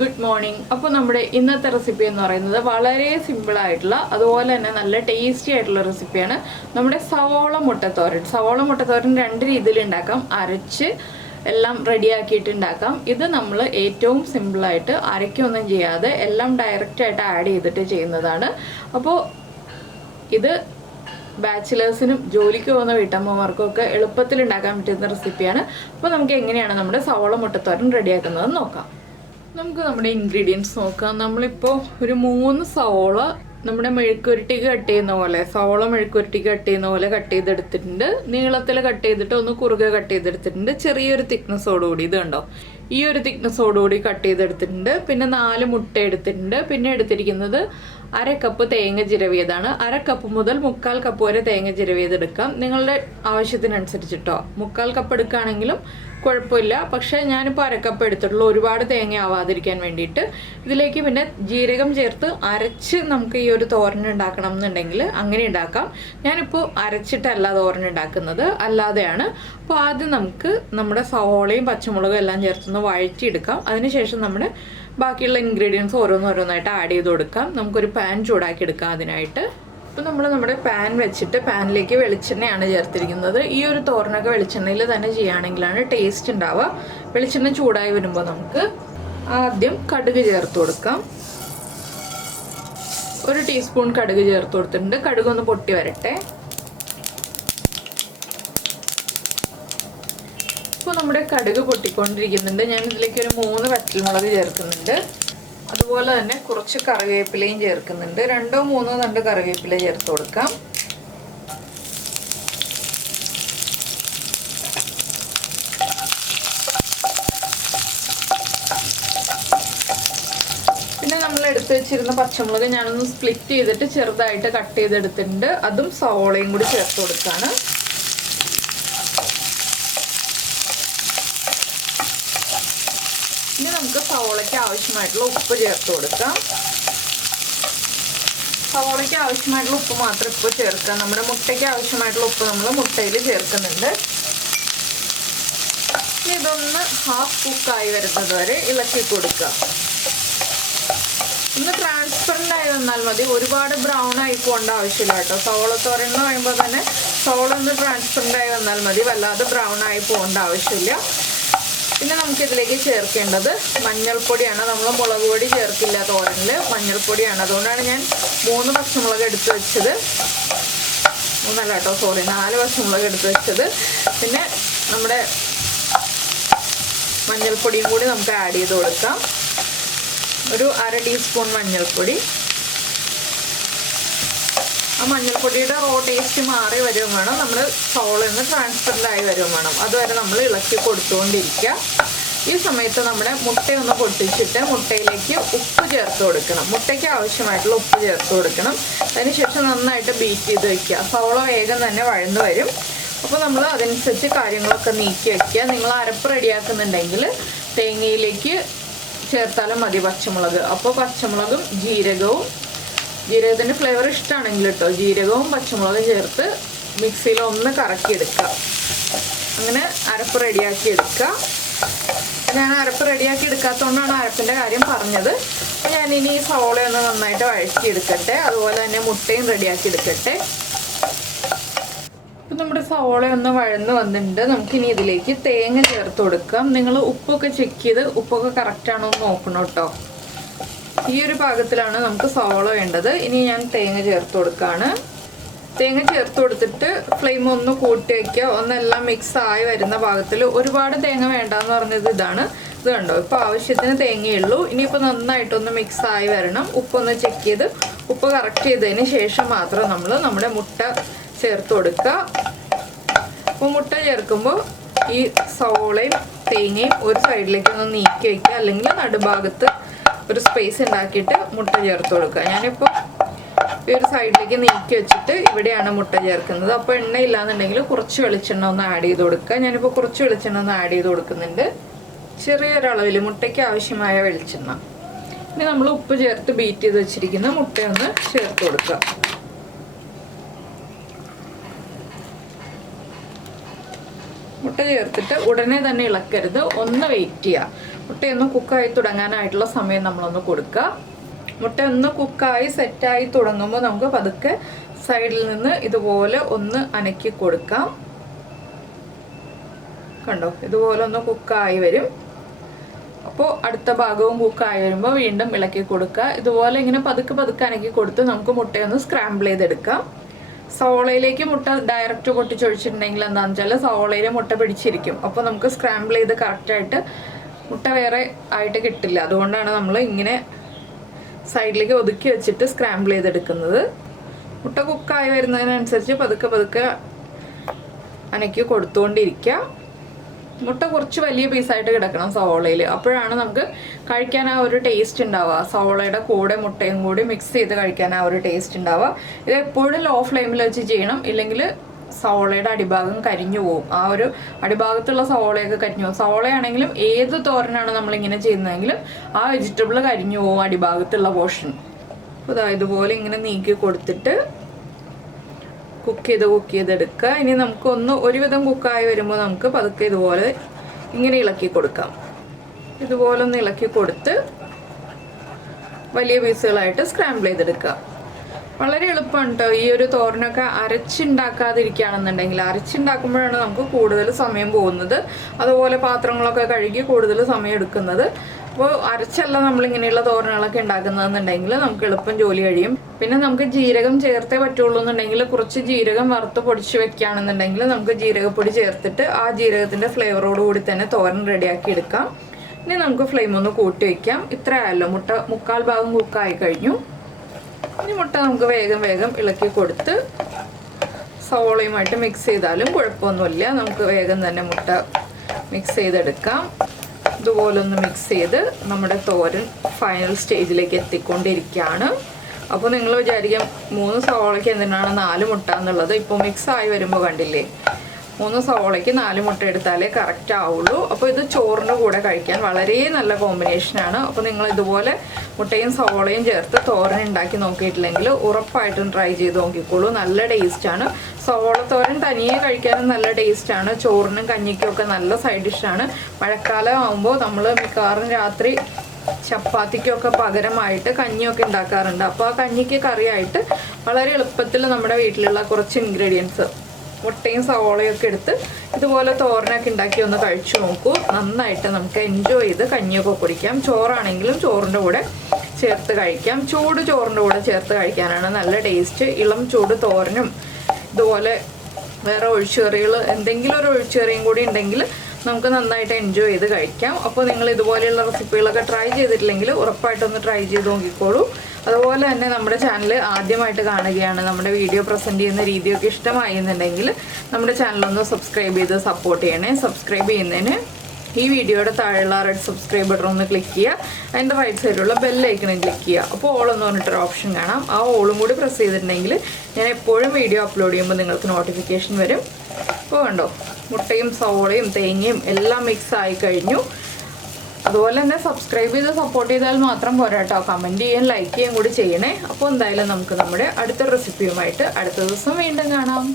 Good morning. അപ്പോൾ നമ്മുടെ ഇന്നത്തെ റെസിപ്പി എന്ന് പറയുന്നത് വളരെ സിമ്പിൾ ആയിട്ടുള്ള അതുപോലെ തന്നെ നല്ല ടേസ്റ്റി ആയിട്ടുള്ള റെസിപ്പിയാണ് നമ്മുടെ സവോള മുട്ടത്തോരൻ. സവോള മുട്ടത്തോരൻ രണ്ട് രീതിയിൽ ഉണ്ടാക്കാം. അരച്ച് എല്ലാം റെഡിയാക്കിയിട്ട് ഉണ്ടാക്കാം. ഇത് നമ്മൾ ഏറ്റവും സിമ്പിളായിട്ട് അരയ്ക്കൊന്നും ചെയ്യാതെ എല്ലാം ഡയറക്റ്റ് ആയിട്ട് ആഡ് ചെയ്തിട്ട് ചെയ്യുന്നതാണ്. അപ്പോൾ ഇത് ബാച്ചിലേഴ്സിനും ജോലിക്ക് പോകുന്ന വീട്ടമ്മമാർക്കും ഒക്കെ എളുപ്പത്തിൽ ഉണ്ടാക്കാൻ പറ്റുന്ന റെസിപ്പിയാണ്. അപ്പോൾ നമുക്ക് എങ്ങനെയാണ് നമ്മുടെ സവോള മുട്ടത്തോരൻ റെഡിയാക്കുന്നതെന്ന് നോക്കാം. നമുക്ക് നമ്മുടെ ഇൻഗ്രീഡിയൻസ് നോക്കാം. നമ്മളിപ്പോൾ ഒരു 3 സവോള നമ്മുടെ മെഴുക്കുരുട്ടിക്ക് കട്ട് ചെയ്യുന്ന പോലെ, സവോള മെഴുക്കുരുട്ടിക്ക് കട്ട് ചെയ്യുന്ന പോലെ കട്ട് ചെയ്തെടുത്തിട്ടുണ്ട്. നീളത്തിൽ കട്ട് ചെയ്തിട്ട് ഒന്ന് കുറുകെ കട്ട് ചെയ്തെടുത്തിട്ടുണ്ട്. ചെറിയൊരു തിക്നെസ്സോടുകൂടി, ഇത് കണ്ടോ, ഈ ഒരു തിക്നെസ്സോടുകൂടി കട്ട് ചെയ്തെടുത്തിട്ടുണ്ട്. പിന്നെ 4 മുട്ട എടുത്തിട്ടുണ്ട്. പിന്നെ എടുത്തിരിക്കുന്നത് 1/2 കപ്പ് തേങ്ങ ചിരവിയതാണ്. 1/2 കപ്പ് മുതൽ 1/4 കപ്പ് വരെ തേങ്ങ ചിരവിയതെടുക്കാം. നിങ്ങളുടെ ആവശ്യത്തിനനുസരിച്ചിട്ടോ. 1/4 കപ്പ് എടുക്കുകയാണെങ്കിലും കുഴപ്പമില്ല. പക്ഷേ ഞാനിപ്പോൾ 1/2 കപ്പ് എടുത്തിട്ടുള്ളൂ, ഒരുപാട് തേങ്ങ ആവാതിരിക്കാൻ വേണ്ടിയിട്ട്. ഇതിലേക്ക് പിന്നെ ജീരകം ചേർത്ത് അരച്ച് നമുക്ക് ഈ ഒരു തോരൻ ഉണ്ടാക്കണം എന്നുണ്ടെങ്കിൽ അങ്ങനെ ഉണ്ടാക്കാം. ഞാനിപ്പോൾ അരച്ചിട്ടല്ല തോരൻ ഉണ്ടാക്കുന്നത്, അല്ലാതെയാണ്. അപ്പോൾ ആദ്യം നമുക്ക് നമ്മുടെ സവോളയും പച്ചമുളകും എല്ലാം ചേർത്തൊന്ന് വഴറ്റിയെടുക്കാം. അതിനുശേഷം നമ്മുടെ ബാക്കിയുള്ള ഇൻഗ്രീഡിയൻസ് ഓരോന്നോരോന്നായിട്ട് ആഡ് ചെയ്ത് കൊടുക്കാം. നമുക്കൊരു പാൻ ചൂടാക്കി എടുക്കാം അതിനായിട്ട്. അപ്പോൾ നമ്മൾ നമ്മുടെ പാൻ വെച്ചിട്ട് പാനിലേക്ക് വെളിച്ചെണ്ണയാണ് ചേർത്തിരിക്കുന്നത്. ഈ ഒരു തോരനൊക്കെ വെളിച്ചെണ്ണയിൽ തന്നെ ചെയ്യുകയാണെങ്കിലാണ് ടേസ്റ്റ് ഉണ്ടാവുക. വെളിച്ചെണ്ണ ചൂടായി വരുമ്പോൾ നമുക്ക് ആദ്യം കടുക് ചേർത്ത് കൊടുക്കാം. 1 ടീസ്പൂൺ കടുക് ചേർത്ത് കൊടുത്തിട്ടുണ്ട്. കടുക് ഒന്ന് പൊട്ടി വരട്ടെ. ഇപ്പോൾ നമ്മുടെ കടുക് പൊട്ടിക്കൊണ്ടിരിക്കുന്നുണ്ട്. ഞാൻ ഇതിലേക്ക് ഒരു 3 വറ്റൽമുളക് ചേർക്കുന്നുണ്ട്. അതുപോലെ തന്നെ കുറച്ച് കറിവേപ്പിലയും ചേർക്കുന്നുണ്ട്. 2-3 തണ്ട് കറിവേപ്പില ചേർത്ത് കൊടുക്കാം. പിന്നെ നമ്മൾ എടുത്തു വെച്ചിരുന്ന പച്ചമുളക് ഞാനൊന്ന് സ്പ്ലിറ്റ് ചെയ്തിട്ട് ചെറുതായിട്ട് കട്ട് ചെയ്തെടുത്തിട്ടുണ്ട്. അതും സവോളയും കൂടി ചേർത്ത് കൊടുക്കാണ്. ഇനി നമുക്ക് സവോളയ്ക്ക് ആവശ്യമായിട്ടുള്ള ഉപ്പ് ചേർത്ത് കൊടുക്കാം. സവോളയ്ക്ക് ആവശ്യമായിട്ടുള്ള ഉപ്പ് മാത്രം ഇപ്പോൾ ചേർക്കാം. നമ്മുടെ മുട്ടയ്ക്ക് ആവശ്യമായിട്ടുള്ള ഉപ്പ് നമ്മൾ മുട്ടയിൽ ചേർക്കുന്നുണ്ട്. ഇനി ഇതൊന്ന് ഹാഫ് കുക്കായി വരുന്നത് വരെ ഇളക്കി കൊടുക്കുക. ഒന്ന് ട്രാൻസ്പെറൻ്റ് ആയി വന്നാൽ മതി. ഒരുപാട് ബ്രൗൺ ആയി പോകേണ്ട ആവശ്യമില്ല കേട്ടോ. സവോള തോരൻ എന്ന് പറയുമ്പോൾ തന്നെ സവോള ഒന്ന് ട്രാൻസ്പെറൻ്റ് ആയി വന്നാൽ മതി. വല്ലാതെ ബ്രൗൺ ആയി പോകേണ്ട ആവശ്യമില്ല. പിന്നെ നമുക്കിതിലേക്ക് ചേർക്കേണ്ടത് മഞ്ഞൾപ്പൊടിയാണ്. നമ്മൾ മുളക് പൊടി ചേർക്കില്ല തോരനിൽ, മഞ്ഞൾപ്പൊടിയാണ്. അതുകൊണ്ടാണ് ഞാൻ 3 പച്ചമുളക് എടുത്ത് വെച്ചത്. 4 പച്ചമുളക് എടുത്ത് വെച്ചത്. പിന്നെ നമ്മുടെ മഞ്ഞൾപ്പൊടിയും കൂടി നമുക്ക് ആഡ് ചെയ്ത് കൊടുക്കാം. ഒരു 1/2 ടീസ്പൂൺ മഞ്ഞൾപ്പൊടി. ആ മഞ്ഞൾപ്പൊടിയുടെ റോ ടേസ്റ്റ് മാറി വരും വേണം. നമ്മൾ സവോള ഒന്ന് ട്രാൻസ്പെറൻ്റ് ആയി വരും വേണം. അതുവരെ നമ്മൾ ഇളക്കി കൊടുത്തുകൊണ്ടിരിക്കുക. ഈ സമയത്ത് നമ്മുടെ മുട്ടയൊന്ന് പൊട്ടിച്ചിട്ട് മുട്ടയിലേക്ക് ഉപ്പ് ചേർത്ത് കൊടുക്കണം. മുട്ടയ്ക്ക് ആവശ്യമായിട്ടുള്ള ഉപ്പ് ചേർത്ത് കൊടുക്കണം. അതിനുശേഷം നന്നായിട്ട് ബീറ്റ് ചെയ്ത് വയ്ക്കുക. സവോള വേഗം തന്നെ വഴന്ന് വരും. അപ്പോൾ നമ്മൾ അതനുസരിച്ച് കാര്യങ്ങളൊക്കെ നീക്കി വയ്ക്കുക. നിങ്ങൾ അരപ്പ് റെഡിയാക്കുന്നുണ്ടെങ്കിൽ തേങ്ങയിലേക്ക് ചേർത്താലും മതി പച്ചമുളക്. അപ്പോൾ പച്ചമുളകും ജീരകത്തിൻ്റെ ഫ്ലേവർ ഇഷ്ടമാണെങ്കിൽ കേട്ടോ, ജീരകവും പച്ചമുളകും ചേർത്ത് മിക്സിയിൽ ഒന്ന് കറക്കിയെടുക്കുക. അങ്ങനെ അരപ്പ് റെഡിയാക്കി എടുക്കുക. ഞാൻ അരപ്പ് റെഡിയാക്കി എടുക്കാത്തതുകൊണ്ടാണ് അരപ്പിൻ്റെ കാര്യം പറഞ്ഞത്. അപ്പോൾ ഞാനിനി ഈ സവോളയൊന്ന് നന്നായിട്ട് വഴറ്റിയെടുക്കട്ടെ. അതുപോലെ തന്നെ മുട്ടയും റെഡിയാക്കി എടുക്കട്ടെ. ഇപ്പം നമ്മുടെ സവോള ഒന്ന് വഴന്ന് വന്നിട്ടുണ്ട്. നമുക്കിനി ഇതിലേക്ക് തേങ്ങ ചേർത്ത് കൊടുക്കാം. നിങ്ങൾ ഉപ്പൊക്കെ ചെക്ക് ചെയ്ത് ഉപ്പൊക്കെ കറക്റ്റാണോ എന്ന് നോക്കണം കേട്ടോ. ഈ ഒരു പാകത്തിലാണ് നമുക്ക് സവോള വേണ്ടത്. ഇനി ഞാൻ തേങ്ങ ചേർത്ത് കൊടുക്കുകയാണ്. തേങ്ങ ചേർത്ത് കൊടുത്തിട്ട് ഫ്ലെയിം ഒന്ന് കൂട്ടി വയ്ക്കുക. ഒന്നെല്ലാം മിക്സ് ആയി വരുന്ന പാകത്തിൽ. ഒരുപാട് തേങ്ങ വേണ്ടെന്ന് പറഞ്ഞത് ഇതാണ്. ഇത് കണ്ടോ, ഇപ്പോൾ ആവശ്യത്തിന് തേങ്ങയുള്ളൂ. ഇനിയിപ്പോൾ നന്നായിട്ടൊന്ന് മിക്സ് ആയി വരണം. ഉപ്പൊന്ന് ചെക്ക് ചെയ്ത് ഉപ്പ് കറക്റ്റ് ചെയ്തതിന് ശേഷം മാത്രം നമ്മൾ നമ്മുടെ മുട്ട ചേർത്ത് കൊടുക്കുക. അപ്പോൾ മുട്ട ചേർക്കുമ്പോൾ ഈ സവോളയും തേങ്ങയും ഒരു സൈഡിലേക്ക് ഒന്ന് നീക്കി വയ്ക്കുക. അല്ലെങ്കിൽ നടുഭാഗത്ത് ഒരു സ്പേസ് ഉണ്ടാക്കിയിട്ട് മുട്ട ചേർത്ത് കൊടുക്കുക. ഞാനിപ്പോൾ ഈ ഒരു സൈഡിലേക്ക് നീക്കി വെച്ചിട്ട് ഇവിടെയാണ് മുട്ട ചേർക്കുന്നത്. അപ്പോൾ എണ്ണ ഇല്ലാന്നുണ്ടെങ്കിൽ കുറച്ച് വെളിച്ചെണ്ണ ഒന്ന് ആഡ് ചെയ്ത് കൊടുക്കുക. ഞാനിപ്പോൾ കുറച്ച് വെളിച്ചെണ്ണ ഒന്ന് ആഡ് ചെയ്ത് കൊടുക്കുന്നുണ്ട്. ചെറിയൊരളവിൽ മുട്ടയ്ക്ക് ആവശ്യമായ വെളിച്ചെണ്ണ. ഇനി നമ്മൾ ഉപ്പ് ചേർത്ത് ബീറ്റ് ചെയ്ത് വെച്ചിരിക്കുന്ന മുട്ടയൊന്ന് ചേർത്ത് കൊടുക്കുക. മുട്ട ചേർത്തിട്ട് ഉടനെ തന്നെ ഇളക്കരുത്, ഒന്ന് വെയിറ്റ് ചെയ്യുക. മുട്ടയൊന്ന് കുക്കായി തുടങ്ങാനായിട്ടുള്ള സമയം നമ്മളൊന്ന് കൊടുക്കുക. മുട്ട ഒന്ന് കുക്കായി സെറ്റായി തുടങ്ങുമ്പോൾ നമുക്ക് പതുക്കെ സൈഡിൽ നിന്ന് ഇതുപോലെ ഒന്ന് അനക്കി കൊടുക്കാം. കണ്ടോ, ഇതുപോലെ ഒന്ന് കുക്കായി വരും. അപ്പോൾ അടുത്ത ഭാഗവും കുക്കായി വരുമ്പോൾ വീണ്ടും ഇളക്കി കൊടുക്കുക. ഇതുപോലെ ഇങ്ങനെ പതുക്കെ പതുക്കെ അനക്കി കൊടുത്ത് നമുക്ക് മുട്ടയൊന്ന് സ്ക്രാമ്പിൾ ചെയ്തെടുക്കാം. സവോളയിലേക്ക് മുട്ട ഡയറക്റ്റ് പൊട്ടിച്ചൊഴിച്ചിട്ടുണ്ടെങ്കിൽ എന്താണെന്ന് വെച്ചാൽ സവോളയിൽ മുട്ട പിടിച്ചിരിക്കും. അപ്പോൾ നമുക്ക് സ്ക്രാമ്പിൾ ചെയ്ത് കറക്റ്റായിട്ട് മുട്ട വേറെ ആയിട്ട് കിട്ടില്ല. അതുകൊണ്ടാണ് നമ്മൾ ഇങ്ങനെ സൈഡിലേക്ക് ഒതുക്കി വെച്ചിട്ട് സ്ക്രാമ്പിൾ ചെയ്തെടുക്കുന്നത്. മുട്ട കുക്കായി വരുന്നതിനനുസരിച്ച് പതുക്കെ പതുക്കെ അനക്കി കൊടുത്തുകൊണ്ടിരിക്കുക. മുട്ട കുറച്ച് വലിയ പീസായിട്ട് കിടക്കണം സവോളയിൽ. അപ്പോഴാണ് നമുക്ക് കഴിക്കാൻ ആ ഒരു ടേസ്റ്റ് ഉണ്ടാവുക. സവോളയുടെ കൂടെ മുട്ടയും കൂടി മിക്സ് ചെയ്ത് കഴിക്കാൻ ആ ഒരു ടേസ്റ്റ് ഉണ്ടാവുക. ഇത് എപ്പോഴും ലോ ഫ്ലെയിമിൽ വെച്ച് ചെയ്യണം, ഇല്ലെങ്കിൽ സവോളയുടെ അടിഭാഗം കരിഞ്ഞു പോകും. ആ ഒരു അടിഭാഗത്തുള്ള സവോളയൊക്കെ കരിഞ്ഞു പോകും. സവോളയാണെങ്കിലും ഏത് തോരനാണ് നമ്മളിങ്ങനെ ചെയ്യുന്നതെങ്കിലും ആ വെജിറ്റബിൾ കരിഞ്ഞു പോകും അടിഭാഗത്തുള്ള പോർഷൻ. അപ്പോൾ ഇതുപോലെ ഇങ്ങനെ നീക്കി കൊടുത്തിട്ട് കുക്ക് ചെയ്തെടുക്കുക. ഇനി നമുക്കൊന്ന് ഒരുവിധം കുക്കായി വരുമ്പോൾ നമുക്ക് പതുക്കെ ഇതുപോലെ ഇങ്ങനെ ഇളക്കി കൊടുക്കാം. ഇതുപോലെ ഒന്ന് ഇളക്കി കൊടുത്ത് വലിയ പീസുകളായിട്ട് സ്ക്രാമ്പിൾ ചെയ്തെടുക്കുക. വളരെ എളുപ്പമാണ് കേട്ടോ. ഈ ഒരു തോരനൊക്കെ അരച്ചുണ്ടാക്കാതിരിക്കുകയാണെന്നുണ്ടെങ്കിൽ, അരച്ചുണ്ടാക്കുമ്പോഴാണ് നമുക്ക് കൂടുതൽ സമയം പോകുന്നത്, അതുപോലെ പാത്രങ്ങളൊക്കെ കഴുകി കൂടുതൽ സമയം എടുക്കുന്നത്. അപ്പോൾ അരച്ചല്ല നമ്മളിങ്ങനെയുള്ള തോരനുകളൊക്കെ ഉണ്ടാക്കുന്നതെന്നുണ്ടെങ്കിൽ നമുക്ക് എളുപ്പം ജോലി കഴിയും. പിന്നെ നമുക്ക് ജീരകം ചേർത്തേ പറ്റുള്ളൂ എന്നുണ്ടെങ്കിൽ കുറച്ച് ജീരകം വറുത്ത് പൊടിച്ച് വെക്കുകയാണെന്നുണ്ടെങ്കിൽ നമുക്ക് ജീരകപ്പൊടി ചേർത്തിട്ട് ആ ജീരകത്തിൻ്റെ ഫ്ലേവറോട് കൂടി തന്നെ തോരൻ റെഡിയാക്കി എടുക്കാം. ഇനി നമുക്ക് ഫ്ലെയിം ഒന്ന് കൂട്ടി വയ്ക്കാം. ഇത്ര ആയല്ലോ, മുട്ട 1/4 ഭാഗം കുക്കായി കഴിഞ്ഞു. ഇനി മുട്ട നമുക്ക് വേഗം വേഗം ഇളക്കി കൊടുത്ത് സവോളയുമായിട്ട് മിക്സ് ചെയ്താലും കുഴപ്പമൊന്നുമില്ല. നമുക്ക് വേഗം തന്നെ മുട്ട മിക്സ് ചെയ്തെടുക്കാം. ഇതുപോലെ ഒന്ന് മിക്സ് ചെയ്ത് നമ്മുടെ തോരൻ ഫൈനൽ സ്റ്റേജിലേക്ക് എത്തിക്കൊണ്ടിരിക്കുകയാണ്. അപ്പോൾ നിങ്ങൾ വിചാരിക്കാം 3 സവോളയ്ക്ക് എന്തിനാണ് 4 മുട്ട എന്നുള്ളത്. ഇപ്പോൾ മിക്സ് ആയി വരുമ്പോൾ കണ്ടില്ലേ, 3 സവോളയ്ക്ക് 4 മുട്ട എടുത്താലേ കറക്റ്റ് ആവുള്ളൂ. അപ്പോൾ ഇത് ചോറിൻ്റെ കൂടെ കഴിക്കാൻ വളരെ നല്ല കോമ്പിനേഷനാണ്. അപ്പോൾ നിങ്ങൾ ഇതുപോലെ മുട്ടയും സവോളയും ചേർത്ത് തോരൻ ഉണ്ടാക്കി നോക്കിയിട്ടില്ലെങ്കിൽ ഉറപ്പായിട്ടും ട്രൈ ചെയ്ത് നോക്കിക്കോളൂ. നല്ല ടേസ്റ്റാണ്. സവോള തോരൻ തനിയെ കഴിക്കാനും നല്ല ടേസ്റ്റാണ്. ചോറിനും കഞ്ഞിക്കും ഒക്കെ നല്ല സൈഡ് ഡിഷാണ്. മഴക്കാലം ആകുമ്പോൾ നമ്മൾ മിക്കവാറും രാത്രി ചപ്പാത്തിക്കൊക്കെ പകരമായിട്ട് കഞ്ഞിയൊക്കെ ഉണ്ടാക്കാറുണ്ട്. അപ്പോൾ ആ കഞ്ഞിക്ക് കറിയായിട്ട് വളരെ എളുപ്പത്തിൽ നമ്മുടെ വീട്ടിലുള്ള കുറച്ച് ഇൻഗ്രീഡിയൻസ് മുട്ടയും സവോളയും ഒക്കെ എടുത്ത് ഇതുപോലെ തോരനൊക്കെ ഉണ്ടാക്കി ഒന്ന് കഴിച്ചു നോക്കൂ. നന്നായിട്ട് നമുക്ക് എൻജോയ് ചെയ്ത് കഞ്ഞിയൊക്കെ കുടിക്കാം. ചോറാണെങ്കിലും ചോറിൻ്റെ കൂടെ ചേർത്ത് കഴിക്കാം. ചൂട് ചോറിൻ്റെ കൂടെ ചേർത്ത് കഴിക്കാനാണ് നല്ല ടേസ്റ്റ്. ഇളം ചൂട് തോരനും ഇതുപോലെ വേറെ ഒഴിച്ചുകറികൾ എന്തെങ്കിലും ഒരു ഒഴിച്ചുകറിയും കൂടി ഉണ്ടെങ്കിൽ നമുക്ക് നന്നായിട്ട് എൻജോയ് ചെയ്ത് കഴിക്കാം. അപ്പോൾ നിങ്ങൾ ഇതുപോലെയുള്ള റെസിപ്പികളൊക്കെ ട്രൈ ചെയ്തിട്ടില്ലെങ്കിൽ ഉറപ്പായിട്ടൊന്ന് ട്രൈ ചെയ്ത് നോക്കിക്കോളൂ. അതുപോലെ തന്നെ നമ്മുടെ ചാനൽ ആദ്യമായിട്ട് കാണുകയാണ്, നമ്മുടെ വീഡിയോ പ്രസൻറ്റ് ചെയ്യുന്ന രീതിയൊക്കെ ഇഷ്ടമായി എന്നുണ്ടെങ്കിൽ നമ്മുടെ ചാനലൊന്ന് സബ്സ്ക്രൈബ് ചെയ്ത് സപ്പോർട്ട് ചെയ്യണേ. സബ്സ്ക്രൈബ് ചെയ്യുന്നതിന് ഈ വീഡിയോയുടെ താഴെയുള്ള റെഡ് സബ്സ്ക്രൈബ് ബട്ടൺ ഒന്ന് ക്ലിക്ക് ചെയ്യുക. അതിൻ്റെ റൈറ്റ് സൈഡിലുള്ള ബെല്ലൈക്കണും ക്ലിക്ക് ചെയ്യുക. അപ്പോൾ ഓൾ എന്ന് പറഞ്ഞിട്ടൊരു ഓപ്ഷൻ കാണാം. ആ ഓളും കൂടി പ്രസ് ചെയ്തിട്ടുണ്ടെങ്കിൽ ഞാൻ എപ്പോഴും വീഡിയോ അപ്ലോഡ് ചെയ്യുമ്പോൾ നിങ്ങൾക്ക് നോട്ടിഫിക്കേഷൻ വരും. അപ്പോൾ കണ്ടോ, മുട്ടയും സവോളയും തേങ്ങയും എല്ലാം മിക്സ് ആയി കഴിഞ്ഞു. അതുപോലെ തന്നെ സബ്സ്ക്രൈബ് ചെയ്ത് സപ്പോർട്ട് ചെയ്താൽ മാത്രം പോരാ കേട്ടോ, കമൻറ്റ് ചെയ്യാൻ ലൈക്ക് ചെയ്യാൻ കൂടി ചെയ്യണേ. അപ്പോൾ എന്തായാലും നമുക്ക് നമ്മുടെ അടുത്ത റെസിപ്പിയുമായിട്ട് അടുത്ത ദിവസം വീണ്ടും കാണാം.